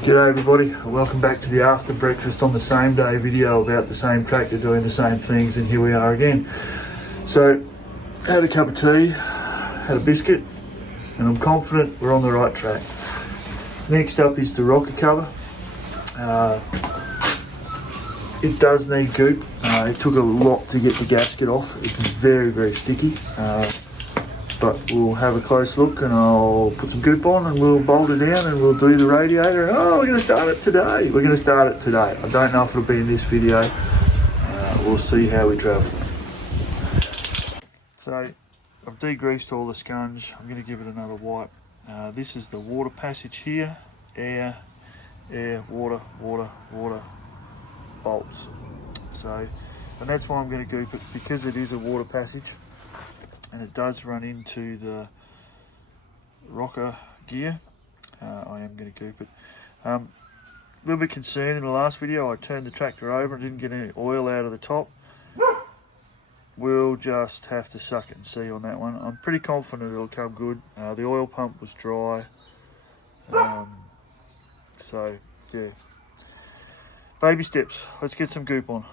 G'day everybody, welcome back to the after breakfast on the same day video about the same tractor doing the same things, and here we are again. So, had a cup of tea, had a biscuit, and I'm confident we're on the right track. Next up is the rocker cover. It does need goop. It took a lot to get the gasket off. It's very sticky. But we'll have a close look and I'll put some goop on and we'll bolt it down and we'll do the radiator. And we're going to start it today. We're going to start it today. I don't know if it'll be in this video. We'll see how we travel. So I've degreased all the sponge. I'm going to give it another wipe. This is the water passage here. Air, water, bolts. So, and that's why I'm going to goop it, because it is a water passage. And it does run into the rocker gear. I am going to goop it. A little bit concerned in the last video, I turned the tractor over and didn't get any oil out of the top. We'll just have to suck it and see on that one. I'm pretty confident it'll come good. The oil pump was dry. So, yeah. Baby steps. Let's get some goop on.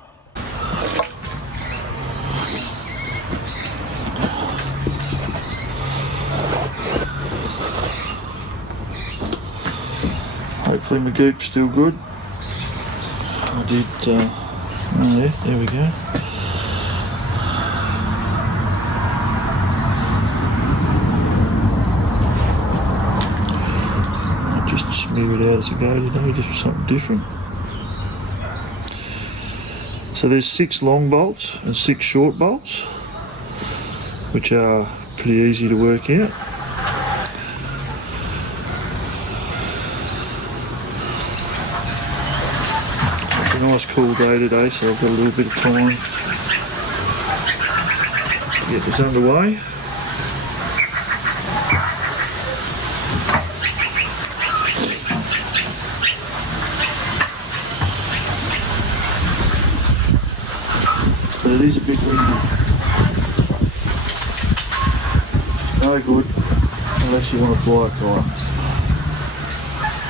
Hopefully my goop's still good. I did, there we go. I just smear it out as I go today, just for something different. So there's 6 long bolts and 6 short bolts, which are pretty easy to work out. A nice cool day today, so I've got a little bit of time to get this underway. But it is a bit windy. No good unless you want to fly a kite.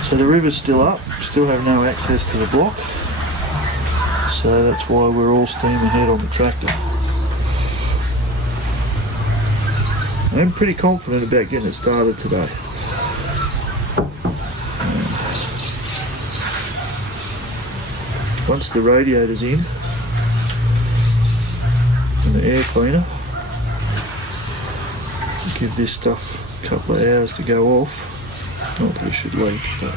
So the river's still up, still have no access to the block. So that's why we're all steam ahead on the tractor. I'm pretty confident about getting it started today. Once the radiator's in and the air cleaner, give this stuff a couple of hours to go off. Not that it should leak, but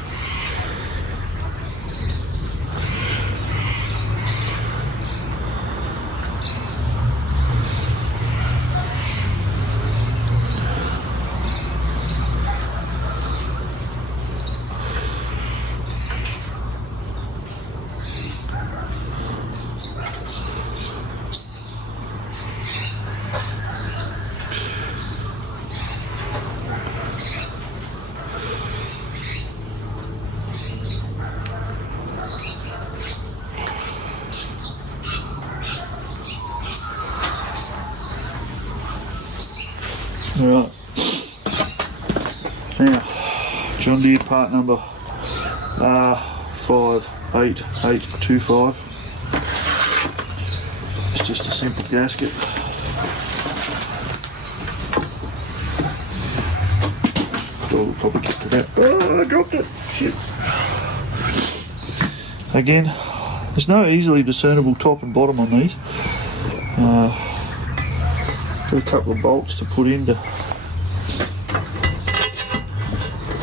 alright, now John Deere part number 58825. It's just a simple gasket. We'll probably get to that. Oh, I dropped it, shit. Again, there's no easily discernible top and bottom on these. Got a couple of bolts to put in to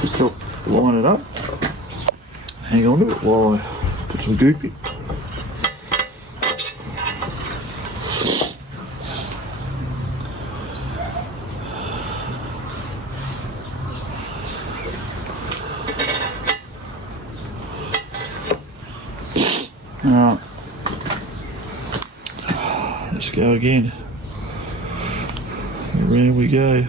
just help line it up. Hang on to it while I put some goop in. Alright, let's go again. Around we go.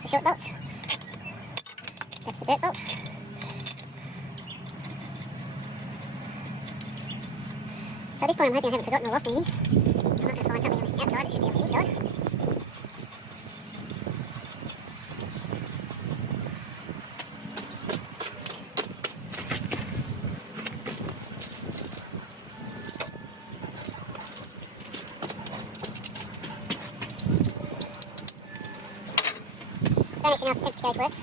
The short bolts. That's the dirt bolt. So at this point I'm hoping I haven't forgotten or lost anything. I'm not going to find something on the outside, it should be on the inside. Don't actually know if the temperature gauge works.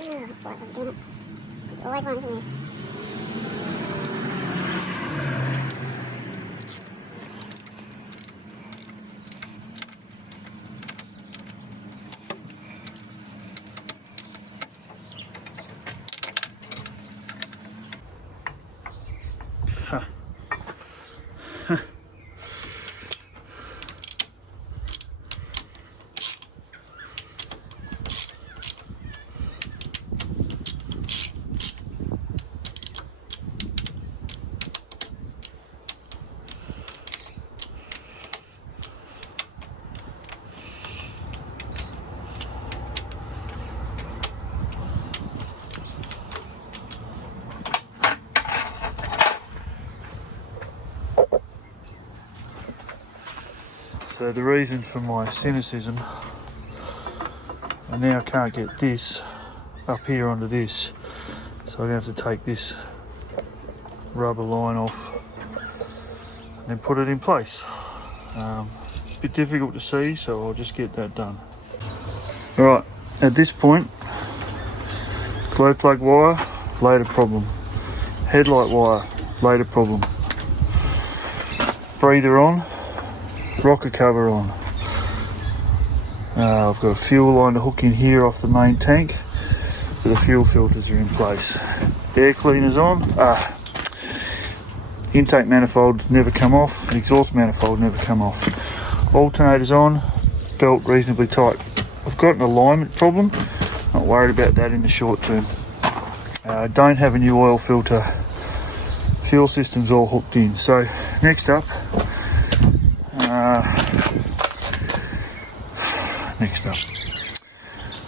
Oh, that's why I wasn't doing it. There's always one, isn't there? So the reason for my cynicism, I now can't get this up here onto this, so I'm going to have to take this rubber line off and then put it in place. A bit difficult to see, so I'll just get that done. Alright, at this point, glow plug wire, later problem. Headlight wire, later problem. Breather on, rocker cover on. I've got a fuel line to hook in here off the main tank, but the fuel filters are in place. Air cleaner's on. Intake manifold never come off, exhaust manifold never come off. Alternator's on, belt reasonably tight. I've got an alignment problem, not worried about that in the short term. Don't have a new oil filter. Fuel system's all hooked in. So next up,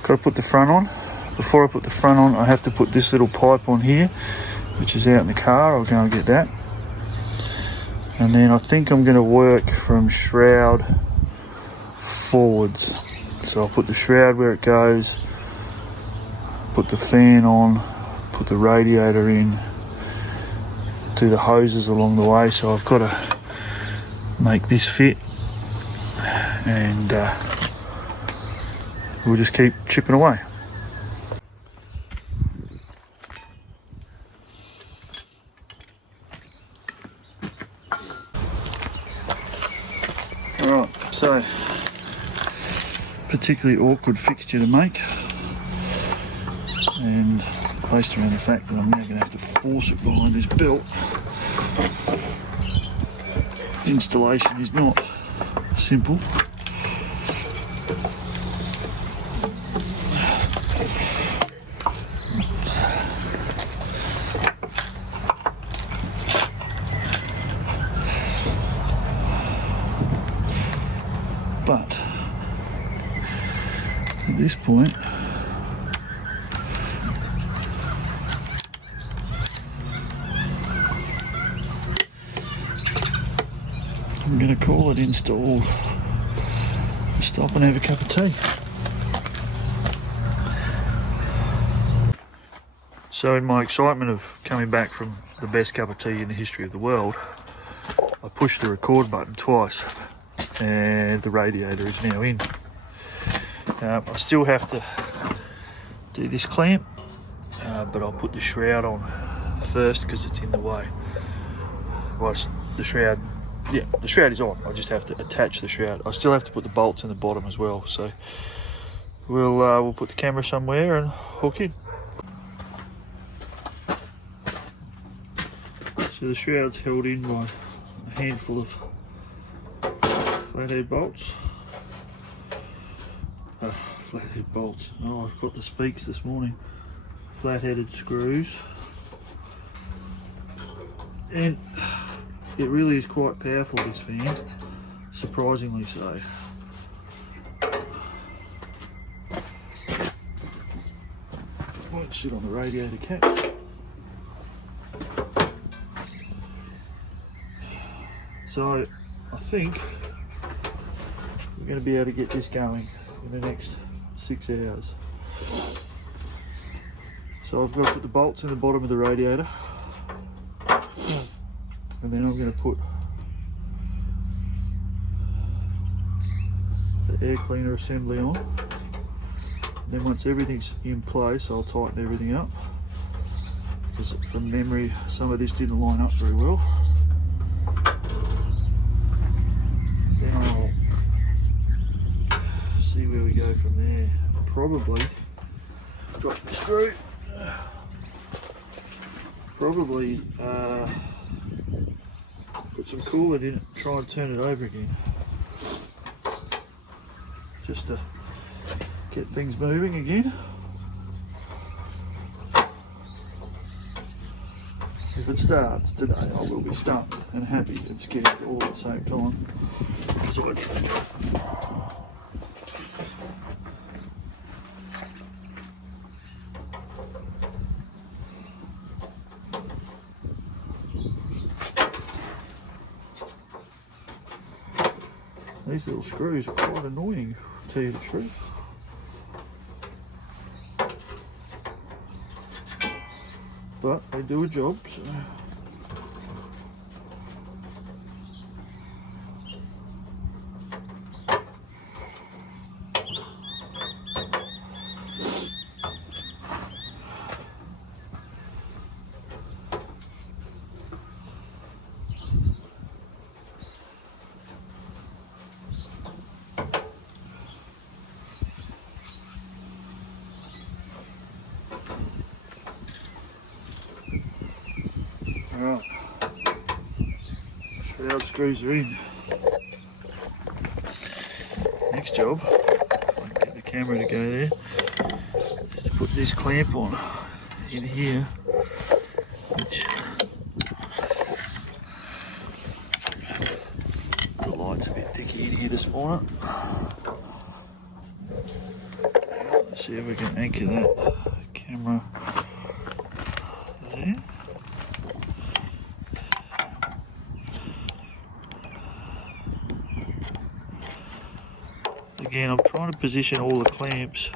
got to put the front on. before I put the front on, I have to put this little pipe on here, which is out in the car. I'll go and get that. And then I think I'm going to work from shroud forwards. So I'll put the shroud where it goes, put the fan on, put the radiator in, do the hoses along the way. So I've got to make this fit, and we'll just keep chipping away. Alright, so particularly awkward fixture to make, and based around the fact that I'm now going to have to force it behind this belt. Installation is not simple. But at this point, I'm going to call it installed. Stop and have a cup of tea. So in my excitement of coming back from the best cup of tea in the history of the world, I pushed the record button twice and the radiator is now in. I still have to do this clamp, but I'll put the shroud on first because it's in the way. Well, the shroud is on. I just have to attach the shroud. I still have to put the bolts in the bottom as well. So we'll put the camera somewhere and hook in. So the shroud's held in by a handful of flathead bolts. Flathead bolts. Oh, I've got the speaks this morning. Flat-headed screws. And it really is quite powerful, this fan, surprisingly so. Won't sit on the radiator cap. So I think we're going to be able to get this going in the next 6 hours. So I've got to put the bolts in the bottom of the radiator, and then I'm going to put the air cleaner assembly on. And then once everything's in place, I'll tighten everything up, because from memory some of this didn't line up very well. Then I'll see where we go from there. Probably drop the screw. Probably put some coolant in it and try and turn it over again, just to get things moving again. If it starts today, I will be stunned and happy it's getting it all at the same time, because I did the job. These little screws are quite annoying, to tell you the truth. But they do a job, so. Alright, shroud screws are in. Next job, if I can get the camera to go there, is to put this clamp on in here, which the light's a bit dicky in here this morning. Let's see see if we can anchor that camera there. Again, I'm trying to position all the clamps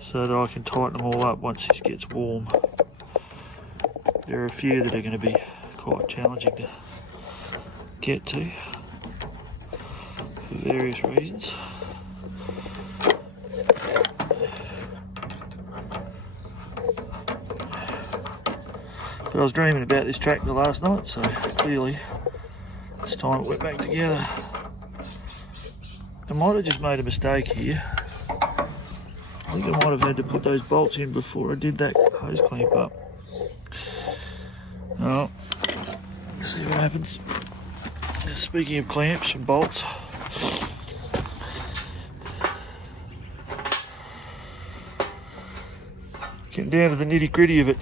so that I can tighten them all up once this gets warm. There are a few that are going to be quite challenging to get to for various reasons. But I was dreaming about this tractor last night, so clearly it's time it went back together. I might have just made a mistake here. I think I might have had to put those bolts in before I did that hose clamp up. Oh, let's see what happens. Speaking of clamps and bolts, getting down to the nitty gritty of it.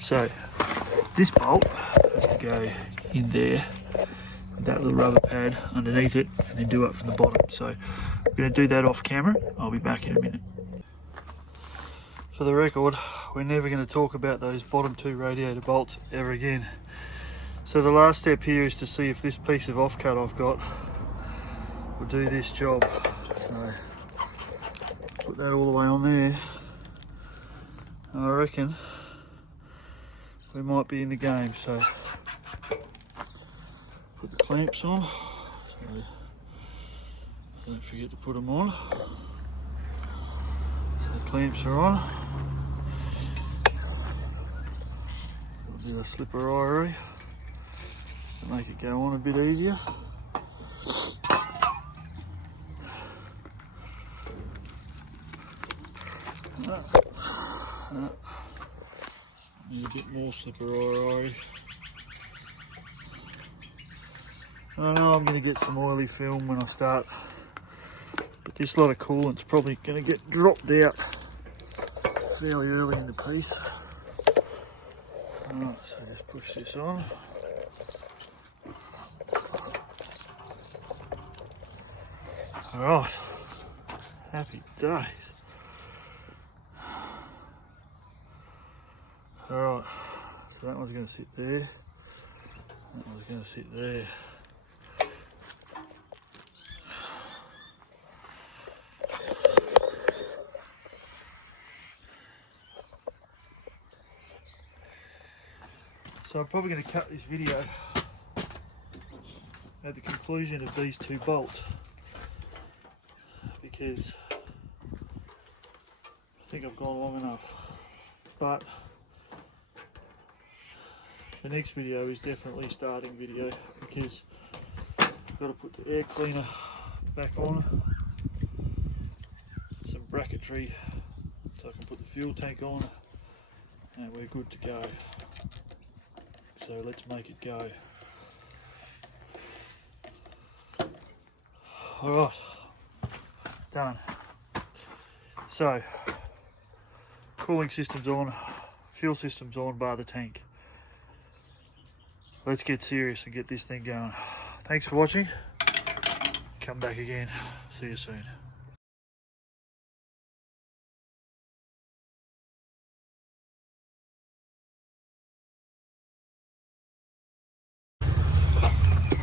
So this bolt has to go in there, with that little rubber pad underneath it, and then do it from the bottom. So I'm going to do that off camera. I'll be back in a minute. For the record, we're never going to talk about those bottom two radiator bolts ever again. So the last step here is to see if this piece of offcut I've got will do this job. So put that all the way on there. I reckon we might be in the game. So put the clamps on. So don't forget to put them on. So the clamps are on. A bit of slippery to make it go on a bit easier. Need a bit more slippery. I know I'm going to get some oily film when I start, but this lot of coolant's probably going to get dropped out fairly early in the piece. Alright, so just push this on. Alright, happy days. Alright, so that one's going to sit there, that one's going to sit there. So I'm probably going to cut this video at the conclusion of these two bolts, because I think I've gone long enough. But the next video is definitely starting video, because I've got to put the air cleaner back on, some bracketry so I can put the fuel tank on, and we're good to go. So let's make it go. Alright, done. So, cooling system's on, fuel system's on, bar the tank. Let's get serious and get this thing going. Thanks for watching. Come back again. See you soon.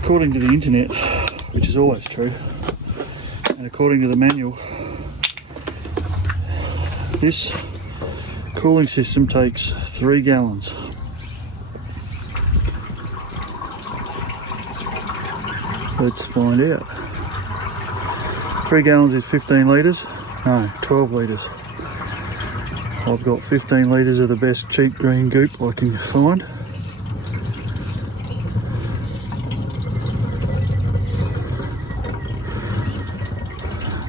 According to the internet, which is always true, and according to the manual, this cooling system takes 3 gallons. Let's find out. 3 gallons is 15 litres? No, 12 litres. I've got 15 litres of the best cheap green goop I can find.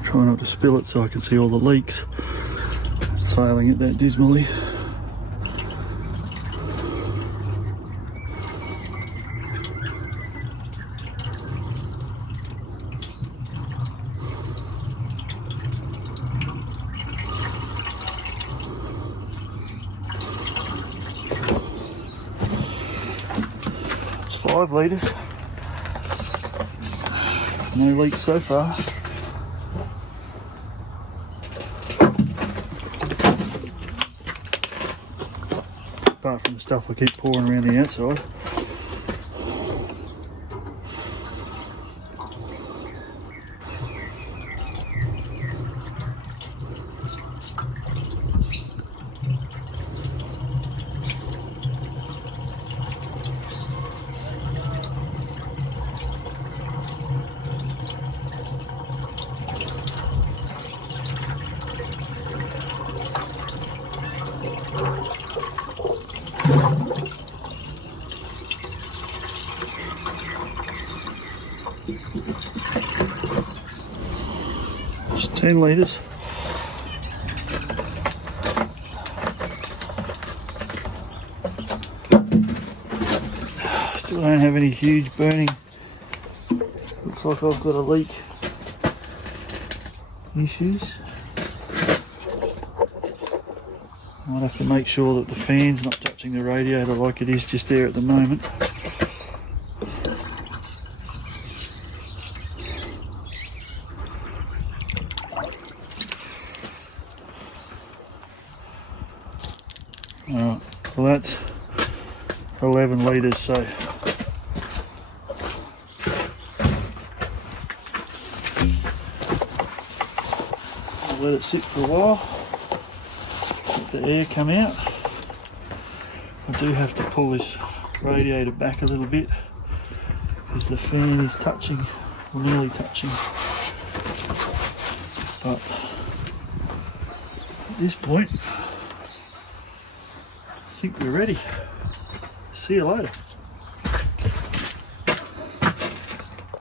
Try not to spill it so I can see all the leaks. Failing at that dismally. It's 5 litres. No leaks so far. Apart from the stuff I keep pouring around the outside. Just 10 litres. Still don't have any huge burning. Looks like I've got a leak issues. Might have to make sure that the fan's not touching the radiator like it is just there at the moment. Alright, well that's 11 litres, so I'll let it sit for a while, let the air come out. I do have to pull this radiator back a little bit because the fan is touching, or nearly touching, but at this point I think we're ready. See you later.